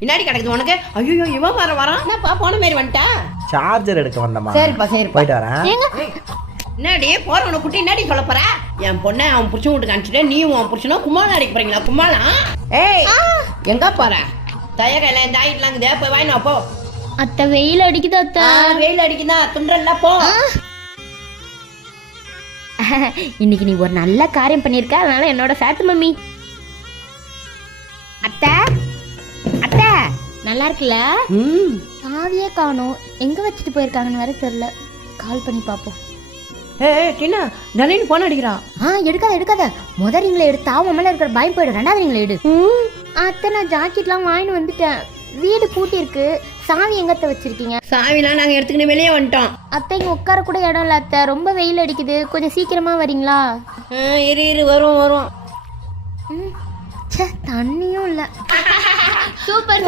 பின்னாடி கிடக்குது உனக்கு. ஐயோ இவன் வரான். என்னப்பா போன மாதிரி வந்துட்டா? சார்ஜர் எடுக்க வந்தம்மா. சரிப்பா சரிப்பா போயிட்டு வரேன். என்னடி போறவனை குட்டி என்னடி சொல்ல போற? என் பொண்ணை அவன் புருஷன் வீட்டுக்கு அனுப்பிச்சுட்டு நீயும் அவன் புருஷனும் கும்மாளம் அடிக்க போறீங்களா? கும்மாளம்? ஏய் எங்க போற? தயகையில இந்த ஆயிட்டுலாங்குதே போய் வாங்கினா போ. அத்தை வெயில் அடிக்குது அத்தை. வெயில் அடிக்குதா துன்றல்ல போ. இன்னைக்கு நீ ஒரு நல்ல காரியம் பண்ணிருக்க, அதனால என்னோட ஃபேட் மம்மி. அத்தை அத்தை நல்லா இருக்குல்ல? சாவியே காணோம், எங்க வச்சுட்டு போயிருக்காங்கன்னு வேற தெரியல. கால் பண்ணி பாப்போம். டினா நளினி போன் அடிக்கிறான். எடுக்காத முதல் ரிங்ல எடுத்தா அவன் மேல இருக்கிற பயம் போயிடும். ரெண்டாவது ரிங்ல எடு. அத்தை நான் ஜாக்கெட்லாம் வாங்கிட்டு வந்துட்டேன். வீடு பூட்டி இருக்கு. சாவி எங்கத்த வச்சிருக்கீங்க? சாவிலாம் நாங்க எடுத்துக்கிட்டு வெளியே வந்துட்டோம். அத்தை இங்க உட்கார கூட இடம் இல்ல அத்தை, ரொம்ப வெயில் அடிக்குது, கொஞ்சம் சீக்கிரமா வரீங்களா? இரு வரும். தண்ணியும் இல்ல. சூப்பர்.